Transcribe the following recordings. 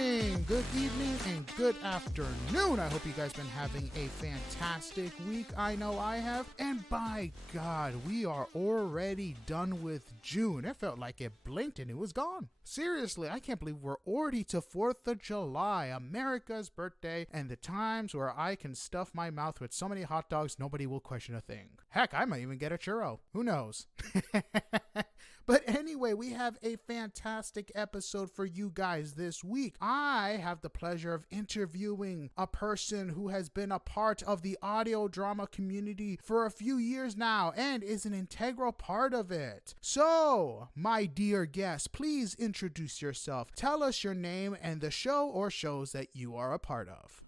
morning, good evening, and good afternoon. I hope you guys been having a fantastic week. I know I have. And by God, we are already done with June. It felt like it blinked and it was gone. Seriously, I can't believe we're already to 4th of July, America's birthday, and the times where I can stuff my mouth with so many hot dogs, nobody will question a thing. Heck, I might even get a churro. Who knows? But anyway, we have a fantastic episode for you guys this week. I have the pleasure of interviewing a person who has been a part of the audio drama community for a few years now and is an integral part of it. So, my dear guest, please introduce yourself. Tell us your name and the show or shows that you are a part of.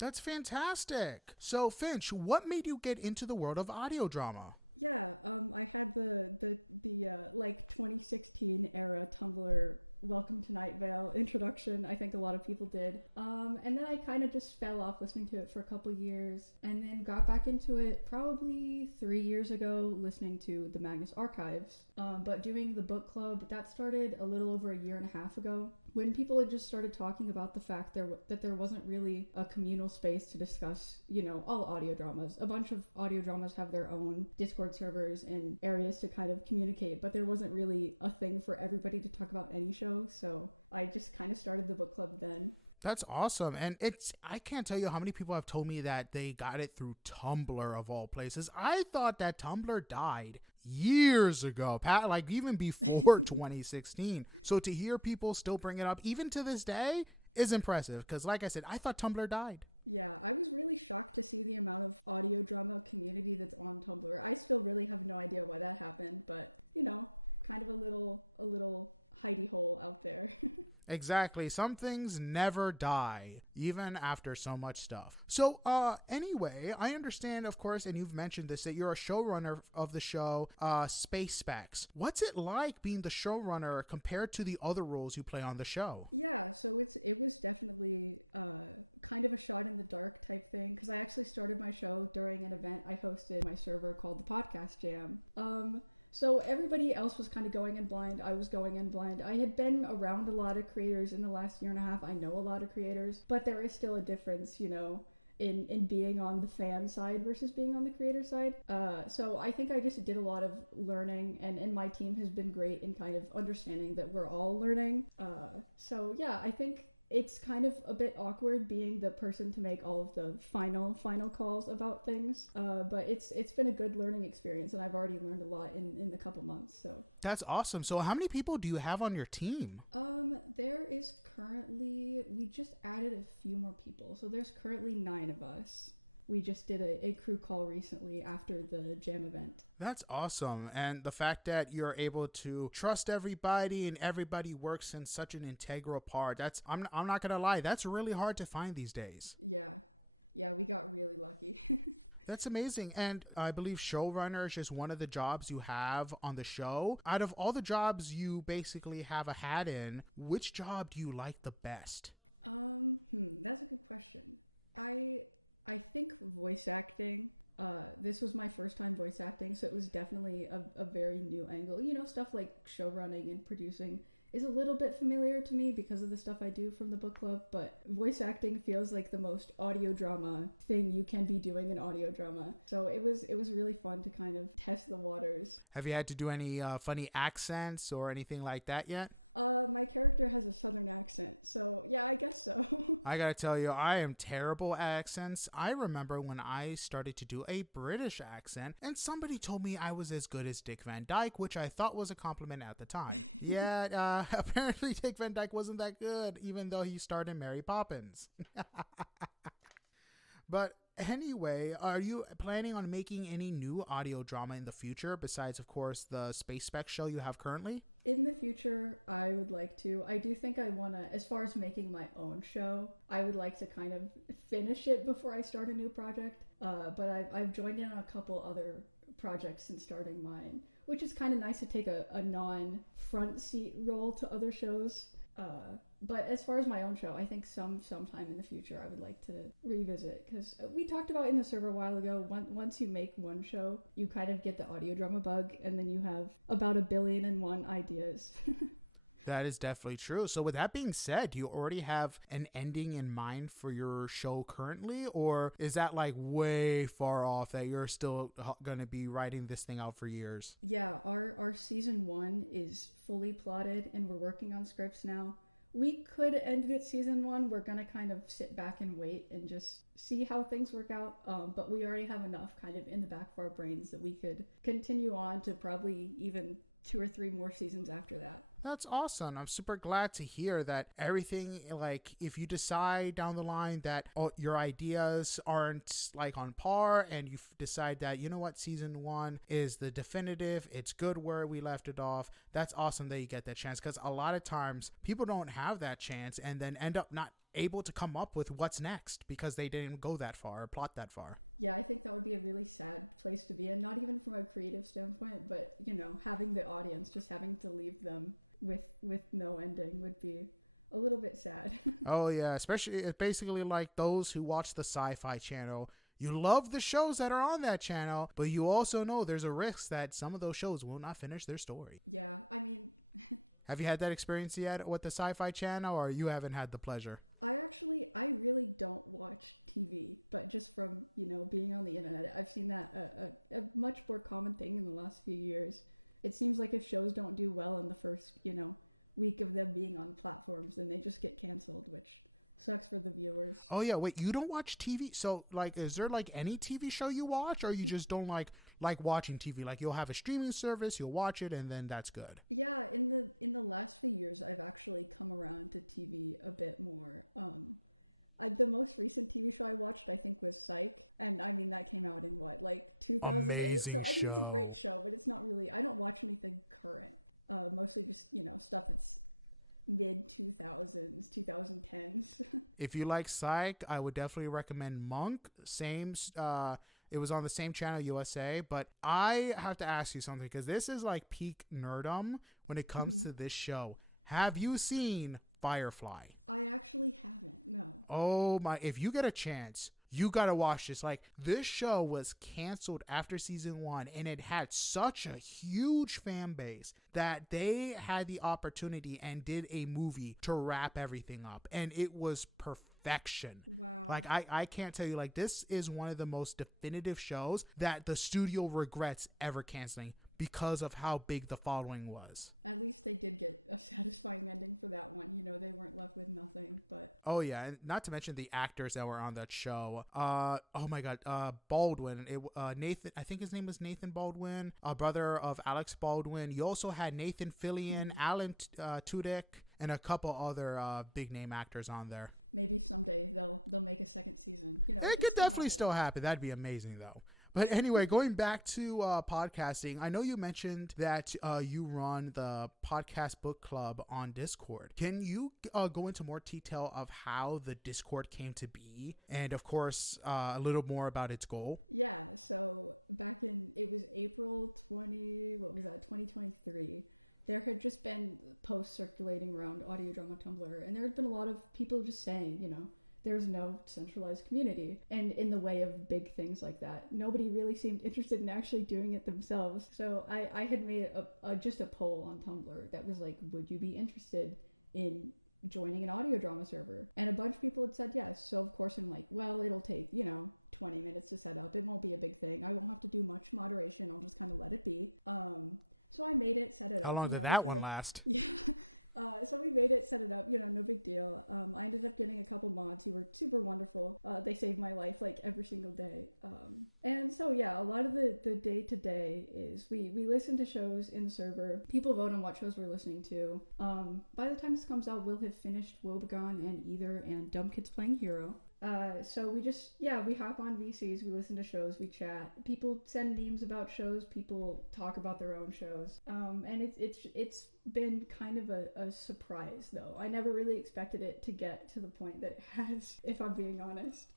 That's fantastic. So, Finch, what made you get into the world of audio drama? That's awesome. And I can't tell you how many people have told me that they got it through Tumblr of all places. I thought that Tumblr died years ago, like even before 2016. So to hear people still bring it up, even to this day, is impressive. Because like I said, I thought Tumblr died. Exactly. Some things never die, even after so much stuff. So, anyway, I understand, of course, and you've mentioned this, that you're a showrunner of the show, Space Specs. What's it like being the showrunner compared to the other roles you play on the show? That's awesome. So, how many people do you have on your team? That's awesome. And the fact that you're able to trust everybody and everybody works in such an integral part, I'm not going to lie, that's really hard to find these days. That's amazing. And I believe showrunner is just one of the jobs you have on the show. Out of all the jobs you basically have a hat in, which job do you like the best? Have you had to do any funny accents or anything like that yet? I gotta tell you, I am terrible at accents. I remember when I started to do a British accent, and somebody told me I was as good as Dick Van Dyke, which I thought was a compliment at the time. Yeah, apparently Dick Van Dyke wasn't that good, even though he starred in Mary Poppins. But anyway, are you planning on making any new audio drama in the future besides, of course, the Space Spec show you have currently? That is definitely true. So, with that being said, do you already have an ending in mind for your show currently, or is that like way far off that you're still going to be writing this thing out for years? That's awesome. I'm super glad to hear that everything, like, if you decide down the line that your ideas aren't like on par and you decide that, you know what, season one is the definitive, it's good where we left it off, that's awesome that you get that chance. Because a lot of times people don't have that chance and then end up not able to come up with what's next because they didn't go that far or plot that far. Oh yeah, especially it's basically like those who watch the Sci-Fi Channel. You love the shows that are on that channel, but you also know there's a risk that some of those shows will not finish their story. Have you had that experience yet with the Sci-Fi Channel, or you haven't had the pleasure? Oh yeah, wait, you don't watch TV? So like is there like any TV show you watch or you just don't like watching TV? Like you'll have a streaming service, you'll watch it and then that's good. Amazing show. If you like Psych, I would definitely recommend Monk. Same, it was on the same channel USA. But I have to ask you something because this is like peak nerdum when it comes to this show. Have you seen Firefly? Oh my! If you get a chance, you gotta watch this. Like this show was canceled after season one, and it had such a huge fan base that they had the opportunity and did a movie to wrap everything up, and it was perfection. Like I can't tell you, like this is one of the most definitive shows that the studio regrets ever canceling because of how big the following was. Oh yeah, and not to mention the actors that were on that show. Oh my God, Baldwin. Nathan. I think his name was Nathan Baldwin, a brother of Alex Baldwin. You also had Nathan Fillion, Alan Tudyk, and a couple other big name actors on there. It could definitely still happen. That'd be amazing though. But anyway, going back to podcasting, I know you mentioned that you run the podcast book club on Discord. Can you go into more detail of how the Discord came to be, and of course, a little more about its goal? How long did that one last?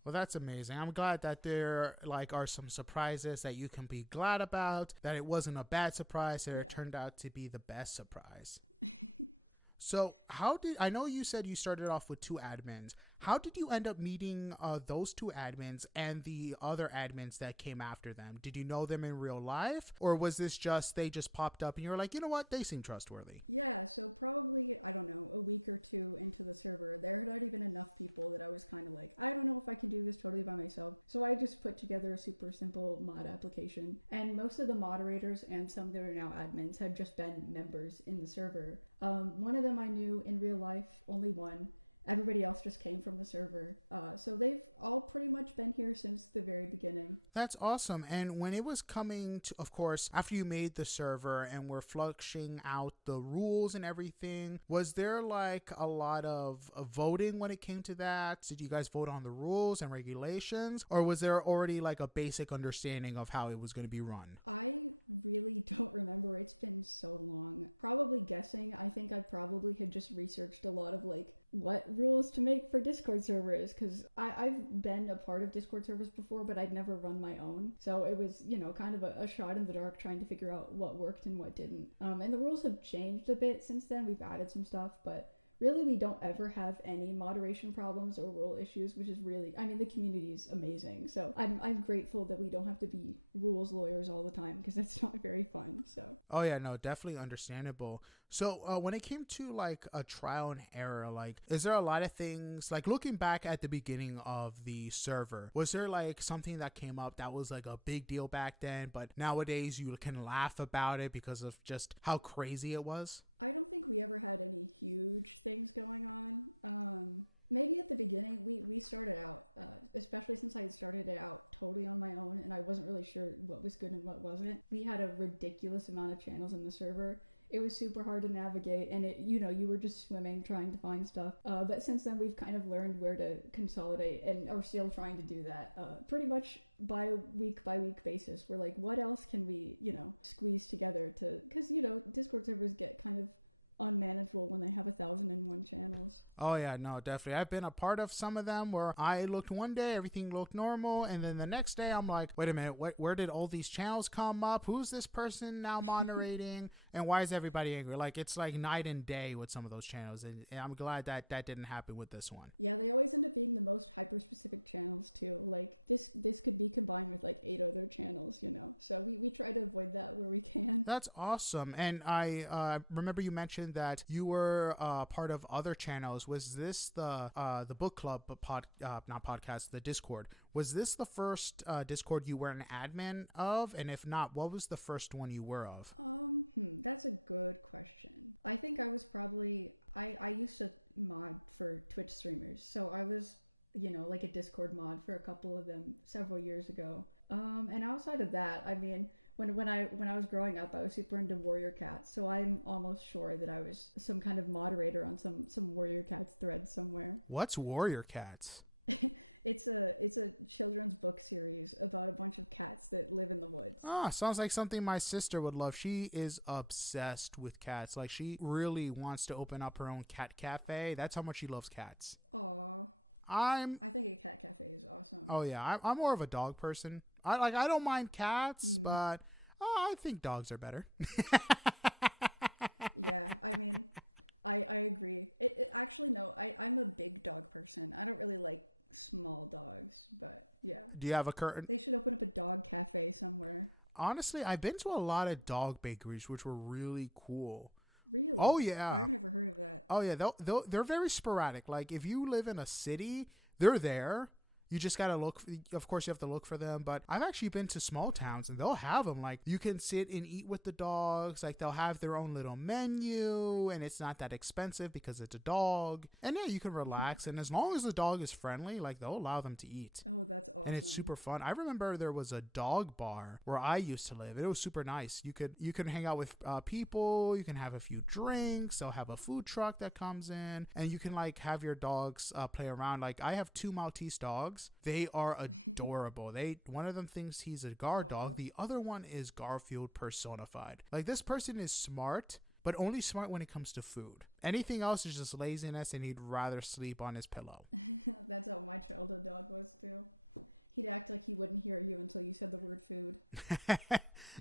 Well, that's amazing. I'm glad that there like are some surprises that you can be glad about. That it wasn't a bad surprise. That it turned out to be the best surprise. So, how did I know you said you started off with two admins? How did you end up meeting those two admins and the other admins that came after them? Did you know them in real life, or was this just they just popped up and you were like, you know what, they seem trustworthy? That's awesome. And when it was coming to, of course, after you made the server and were flushing out the rules and everything, was there like a lot of voting when it came to that? Did you guys vote on the rules and regulations? Or was there already like a basic understanding of how it was going to be run? Oh yeah, no, definitely understandable. So when it came to like a trial and error, like is there a lot of things like looking back at the beginning of the server, was there like something that came up that was like a big deal back then, but nowadays you can laugh about it because of just how crazy it was? Oh yeah, no, definitely. I've been a part of some of them where I looked one day, everything looked normal, and then the next day I'm like, wait a minute, where did all these channels come up? Who's this person now moderating? And why is everybody angry? Like it's like night and day with some of those channels, and I'm glad that that didn't happen with this one. That's awesome. And I remember you mentioned that you were part of other channels. Was this the book club not podcast, the Discord? Was this the first Discord you were an admin of? And if not, what was the first one you were of? What's Warrior Cats? Ah, sounds like something my sister would love. She is obsessed with cats. Like she really wants to open up her own cat cafe. That's how much she loves cats. I'm Oh yeah, I'm more of a dog person. I don't mind cats, but I think dogs are better. Do you have a curtain? Honestly, I've been to a lot of dog bakeries, which were really cool. Oh yeah, oh yeah. They're very sporadic. Like if you live in a city, they're there. You just gotta look. Of course, you have to look for them. But I've actually been to small towns, and they'll have them. Like you can sit and eat with the dogs. Like they'll have their own little menu, and it's not that expensive because it's a dog. And yeah, you can relax. And as long as the dog is friendly, like they'll allow them to eat, and it's super fun. I remember there was a dog bar where I used to live. It was super nice. You can hang out with people. You can have a few drinks. They'll have a food truck that comes in, and you can like have your dogs play around. Like I have two Maltese dogs. They are adorable. They One of them thinks he's a guard dog. The other one is Garfield personified. Like this person is smart. But only smart when it comes to food. Anything else is just laziness, and he'd rather sleep on his pillow.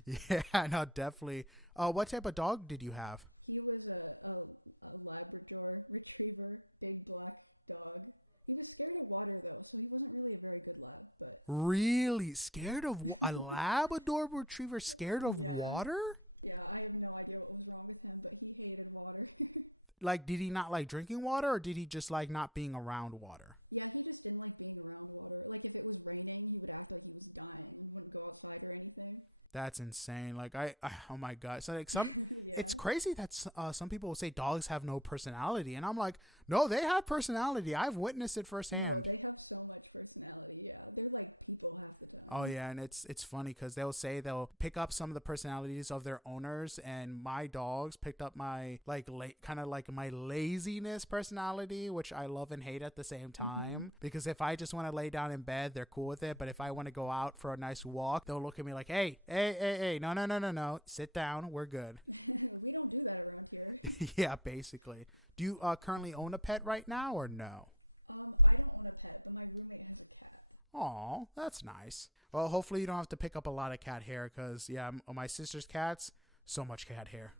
Yeah, no, definitely. What type of dog did you have? Really scared of a Labrador Retriever scared of water? Like, did he not like drinking water, or did he just like not being around water? That's insane. Like, oh my god. So like it's crazy that some people will say dogs have no personality, and I'm like, no, they have personality. I've witnessed it firsthand. Oh yeah, and it's funny because they'll say they'll pick up some of the personalities of their owners, and my dogs picked up my kind of like my laziness personality, which I love and hate at the same time. Because if I just want to lay down in bed, they're cool with it, but if I want to go out for a nice walk, they'll look at me like, hey, hey, hey, hey, no, no, no, no, no, sit down, we're good. Yeah, basically. Do you currently own a pet right now or no? Oh, that's nice. Well, hopefully you don't have to pick up a lot of cat hair because, yeah, my sister's cats, so much cat hair.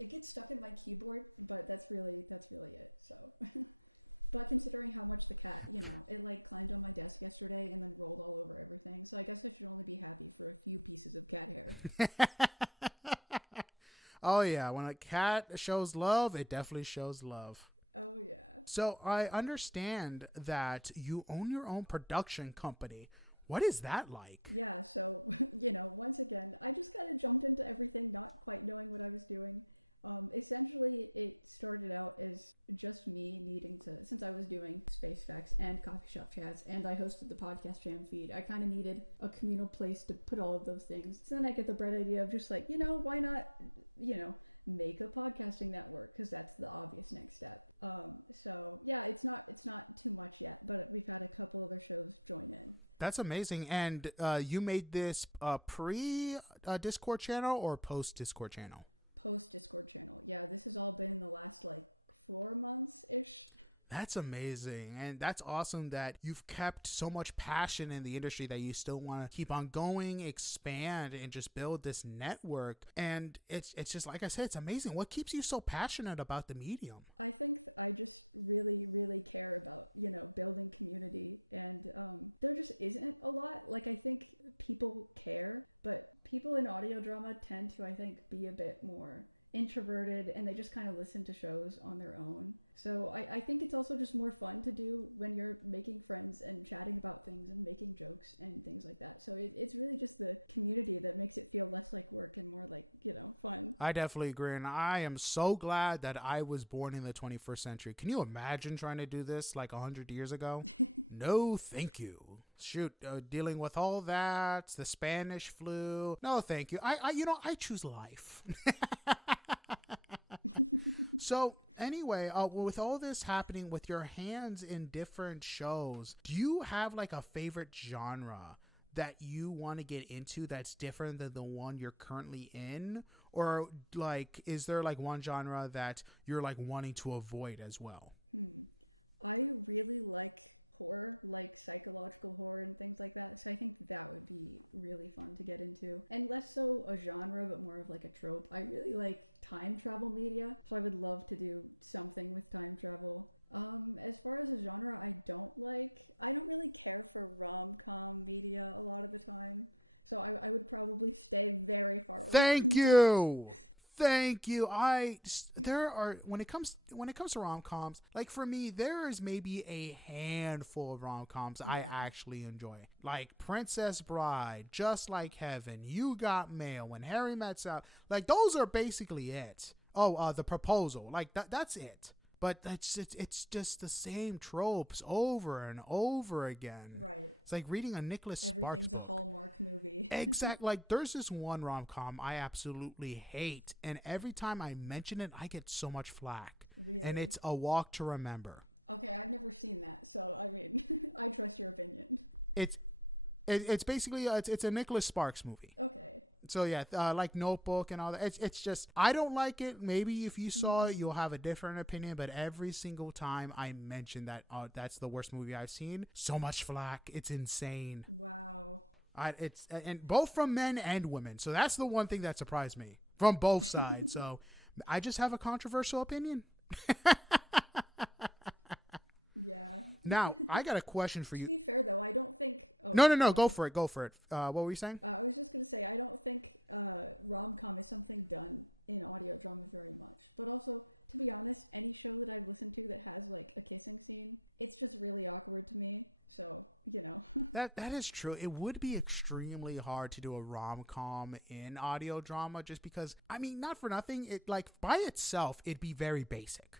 Oh, yeah, when a cat shows love, it definitely shows love. So I understand that you own your own production company. What is that like? That's amazing. And you made this pre Discord channel or post Discord channel? That's amazing. And that's awesome that you've kept so much passion in the industry that you still want to keep on going, expand, and just build this network. And it's just like I said, it's amazing. What keeps you so passionate about the medium? I definitely agree, and I am so glad that I was born in the 21st century. Can you imagine trying to do this like 100 years ago? No, thank you. Shoot, dealing with all that, the Spanish flu. No, thank you. I choose life. So anyway, with all this happening with your hands in different shows, do you have like a favorite genre that you want to get into that's different than the one you're currently in? Or like, is there like one genre that you're like wanting to avoid as well? Thank you. Thank you. There are when it comes to rom coms, like for me, there is maybe a handful of rom coms I actually enjoy, like Princess Bride, Just Like Heaven, You Got Mail, When Harry Met Sally. Like those are basically it. Oh, The Proposal, like that's it. But it's just the same tropes over and over again. It's like reading a Nicholas Sparks book. Exact. Like there's this one rom com I absolutely hate, and every time I mention it, I get so much flack. And it's A Walk to Remember. It's it's basically it's a Nicholas Sparks movie. So yeah, like Notebook and all that. It's just I don't like it. Maybe if you saw it, you'll have a different opinion. But every single time I mention that, that's the worst movie I've seen. So much flack. It's insane. It's and both from men and women. So that's the one thing that surprised me from both sides. So I just have a controversial opinion. Now I got a question for you. No, no, no. Go for it. Go for it. What were you saying? That is true. It would be extremely hard to do a rom com in audio drama, just because I mean, not for nothing. It like by itself, it'd be very basic.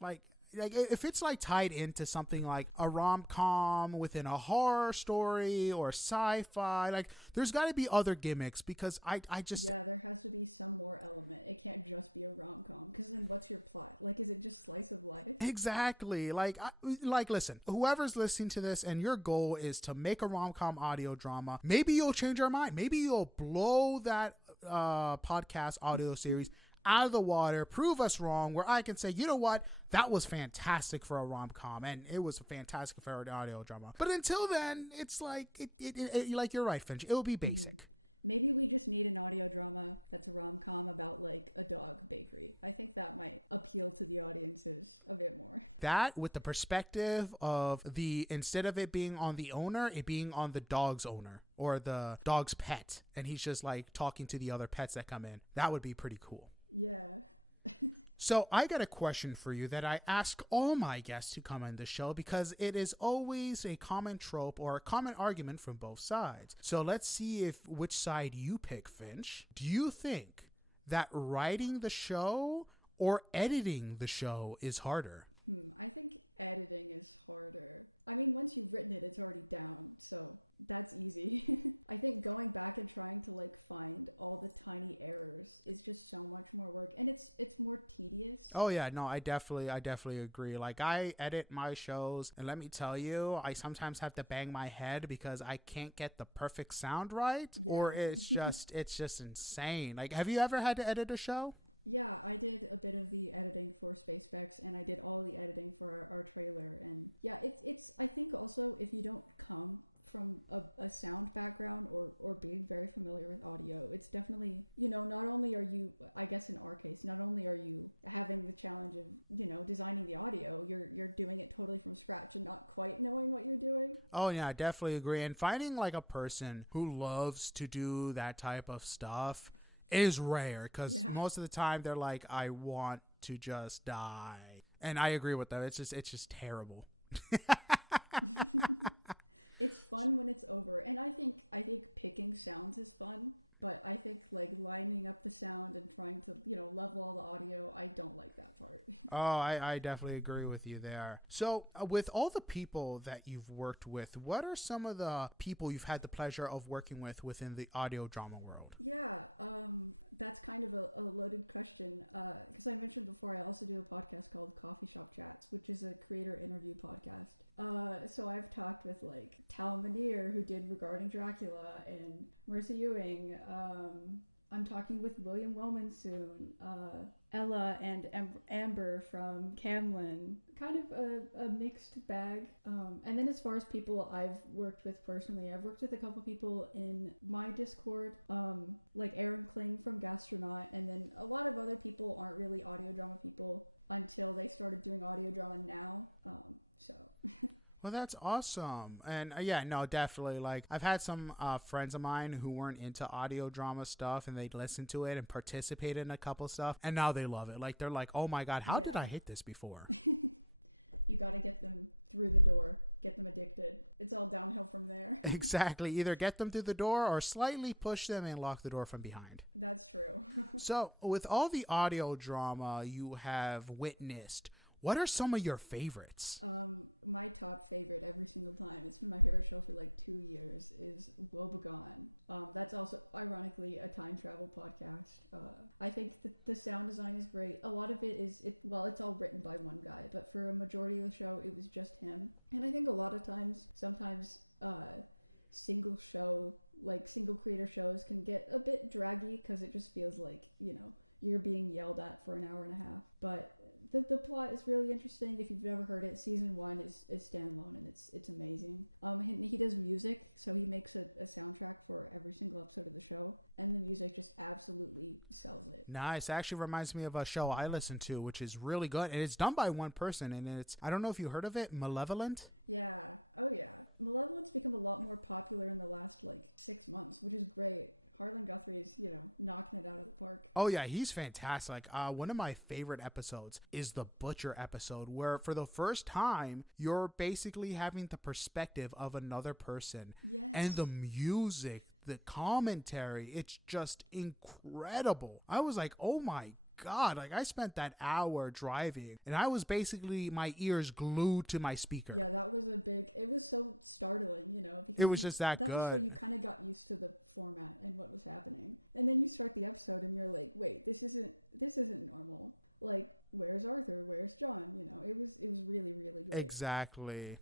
Like like if it's like tied into something like a rom-com within a horror story or sci-fi, like there's got to be other gimmicks because I just exactly like listen, whoever's listening to this and your goal is to make a rom-com audio drama, maybe you'll change your mind, maybe you'll blow that podcast audio series out of the water, prove us wrong, where I can say, you know what, that was fantastic for a rom-com and it was fantastic for an audio drama. But until then, it's like like you're right, Finch, it will be basic. That with the perspective of the instead of it being on the owner, it being on the dog's owner or the dog's pet, and he's just like talking to the other pets that come in. That would be pretty cool. So I got a question for you that I ask all my guests who come on the show because it is always a common trope or a common argument from both sides. So let's see if which side you pick, Finch. Do you think that writing the show or editing the show is harder? Oh yeah, no, I definitely agree. Like I edit my shows and let me tell you, I sometimes have to bang my head because I can't get the perfect sound right or it's just insane. Like have you ever had to edit a show? Oh yeah, I definitely agree. And finding like a person who loves to do that type of stuff is rare because most of the time they're like, I want to just die. And I agree with them. It's just terrible. Oh, I definitely agree with you there. So, with all the people that you've worked with, what are some of the people you've had the pleasure of working with within the audio drama world? Well, that's awesome. And yeah, no, definitely. Like, I've had some friends of mine who weren't into audio drama stuff and they listened to it and participated in a couple stuff, and now they love it. Like, they're like, oh my God, how did I hate this before? Exactly. Either get them through the door or slightly push them and lock the door from behind. So, with all the audio drama you have witnessed, what are some of your favorites? Nice. Actually reminds me of a show I listen to, which is really good. And it's done by one person. And it's, I don't know if you heard of it, Malevolent. Oh yeah, he's fantastic. One of my favorite episodes is the Butcher episode, where for the first time you're basically having the perspective of another person, and the music, the commentary, it's just incredible. I was like, oh my God, like I spent that hour driving and I was basically my ears glued to my speaker. It was just that good. Exactly.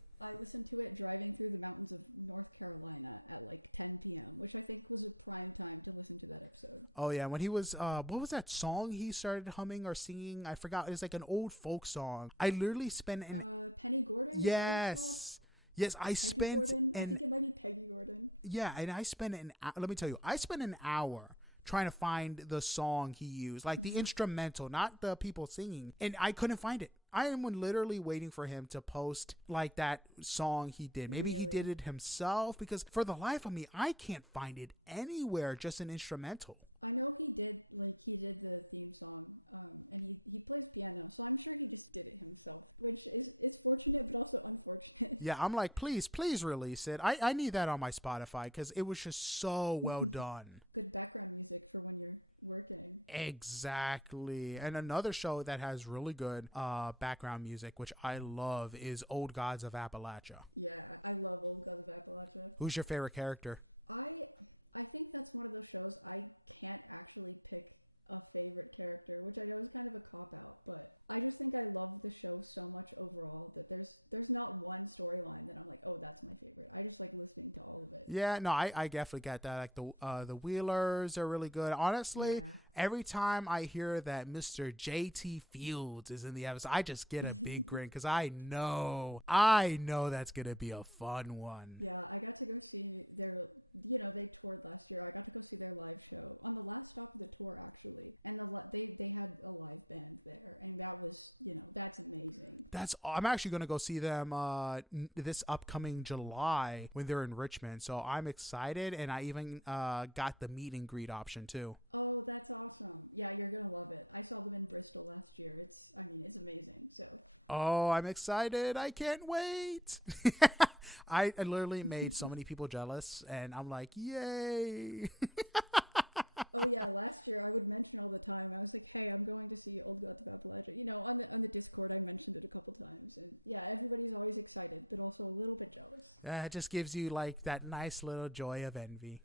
Oh yeah, when he was what was that song he started humming or singing? I forgot. It's like an old folk song. I literally spent an yes. Yes, I spent an yeah, and I spent let me tell you, I spent an hour trying to find the song he used, like the instrumental, not the people singing, and I couldn't find it. I am literally waiting for him to post like that song he did. Maybe he did it himself because for the life of me, I can't find it anywhere, just an instrumental. Yeah, I'm like, please, please release it. I need that on my Spotify because it was just so well done. Exactly. And another show that has really good background music, which I love, is Old Gods of Appalachia. Who's your favorite character? Yeah, no, I definitely get that. Like the Wheelers are really good. Honestly, every time I hear that Mr. JT Fields is in the episode, I just get a big grin because I know that's gonna be a fun one. I'm actually gonna go see them this upcoming July when they're in Richmond. So I'm excited, and I even got the meet and greet option too. Oh, I'm excited. I can't wait. I literally made so many people jealous, and I'm like, yay. It just gives you like that nice little joy of envy.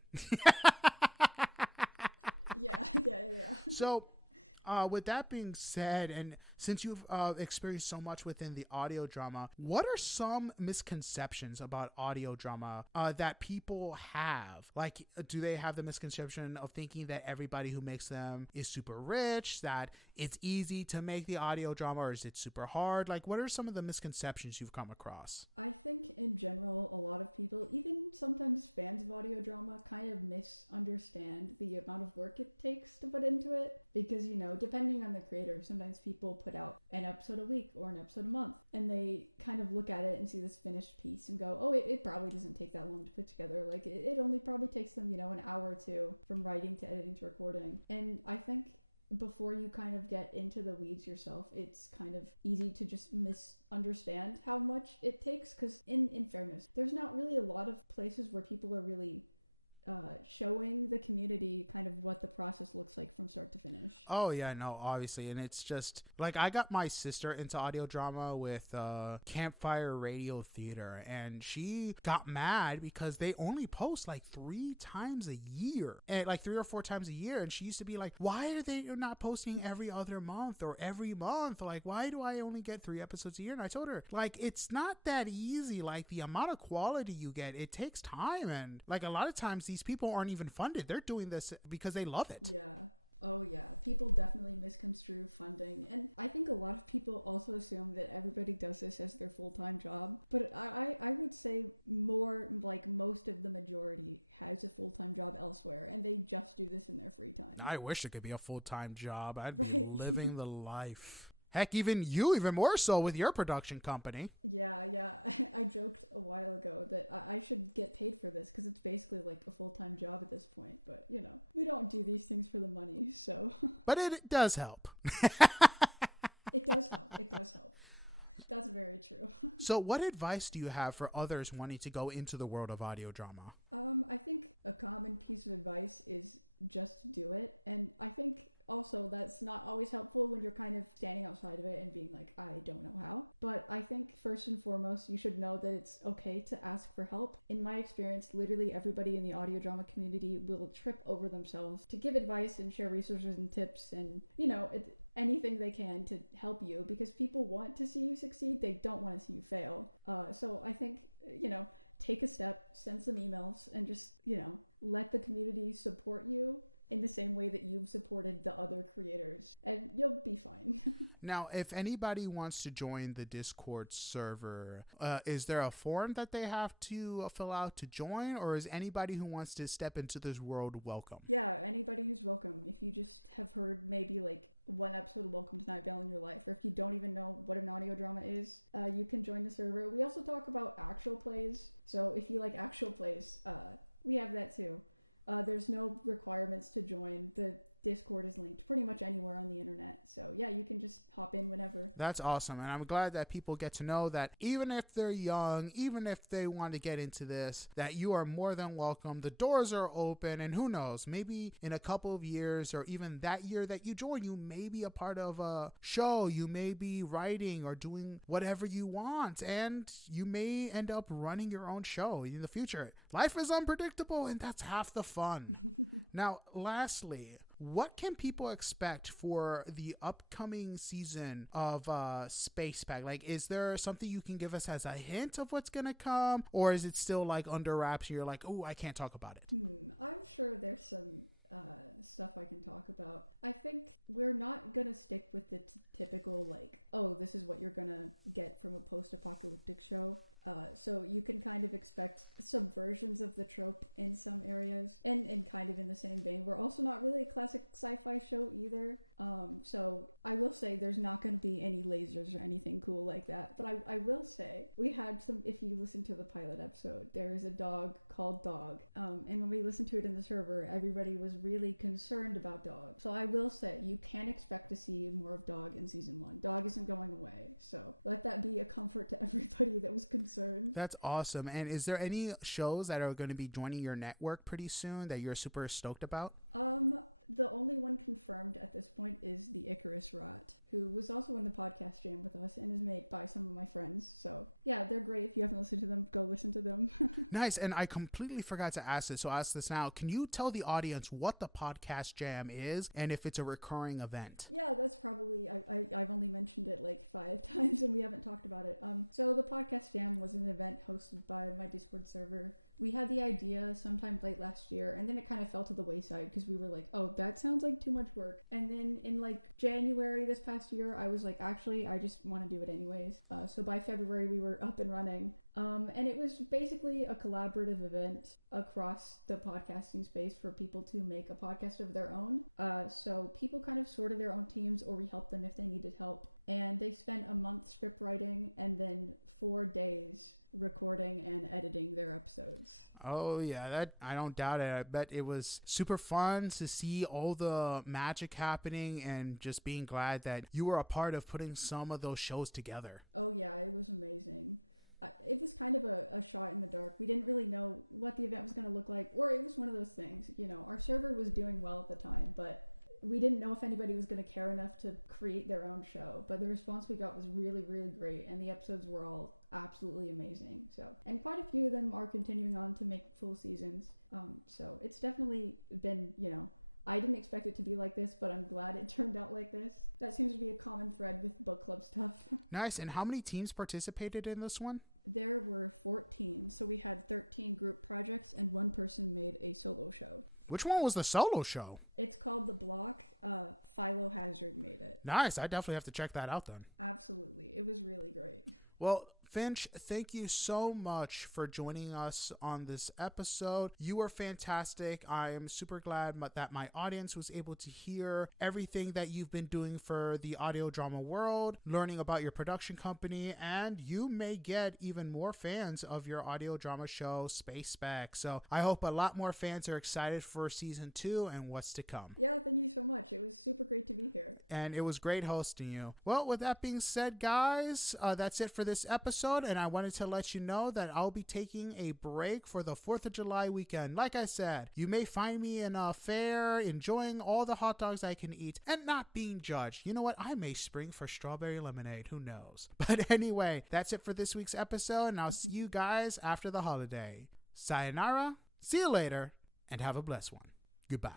So, with that being said, and since you've experienced so much within the audio drama, what are some misconceptions about audio drama that people have? Like, do they have the misconception of thinking that everybody who makes them is super rich, that it's easy to make the audio drama, or is it super hard? Like, what are some of the misconceptions you've come across? Oh yeah, no, obviously, and it's just like I got my sister into audio drama with Campfire Radio Theater, and she got mad because they only post like 3 times a year, and like 3 or 4 times a year, and she used to be like, "Why are they not posting every other month or every month? Like, why do I only get 3 episodes a year?" And I told her, like, it's not that easy. Like the amount of quality you get, it takes time, and like a lot of times these people aren't even funded; they're doing this because they love it. I wish it could be a full time job. I'd be living the life. Heck, even you, even more so with your production company. But it does help. So, what advice do you have for others wanting to go into the world of audio drama? Now, if anybody wants to join the Discord server, is there a form that they have to fill out to join, or is anybody who wants to step into this world welcome? That's awesome. And I'm glad that people get to know that even if they're young, even if they want to get into this, that you are more than welcome. The doors are open. And who knows, maybe in a couple of years or even that year that you join, you may be a part of a show. You may be writing or doing whatever you want. And you may end up running your own show in the future. Life is unpredictable, and that's half the fun. Now, lastly, what can people expect for the upcoming season of Space Pack? Like, is there something you can give us as a hint of what's going to come? Or is it still like under wraps and you're like, oh, I can't talk about it? That's awesome. And is there any shows that are going to be joining your network pretty soon that you're super stoked about? Nice. And I completely forgot to ask this, so I'll ask this now. Can you tell the audience what the podcast jam is and if it's a recurring event? Oh yeah, that I don't doubt it. I bet it was super fun to see all the magic happening and just being glad that you were a part of putting some of those shows together. Nice. And how many teams participated in this one? Which one was the solo show? Nice. I definitely have to check that out then. Well, Finch, thank you so much for joining us on this episode. You were fantastic. I am super glad that my audience was able to hear everything that you've been doing for the audio drama world, learning about your production company, and you may get even more fans of your audio drama show, Space Spec. So I hope a lot more fans are excited for season 2 and what's to come. And it was great hosting you. Well, with that being said, guys, that's it for this episode. And I wanted to let you know that I'll be taking a break for the 4th of July weekend. Like I said, you may find me in a fair, enjoying all the hot dogs I can eat and not being judged. You know what? I may spring for strawberry lemonade. Who knows? But anyway, that's it for this week's episode. And I'll see you guys after the holiday. Sayonara, see you later, and have a blessed one. Goodbye.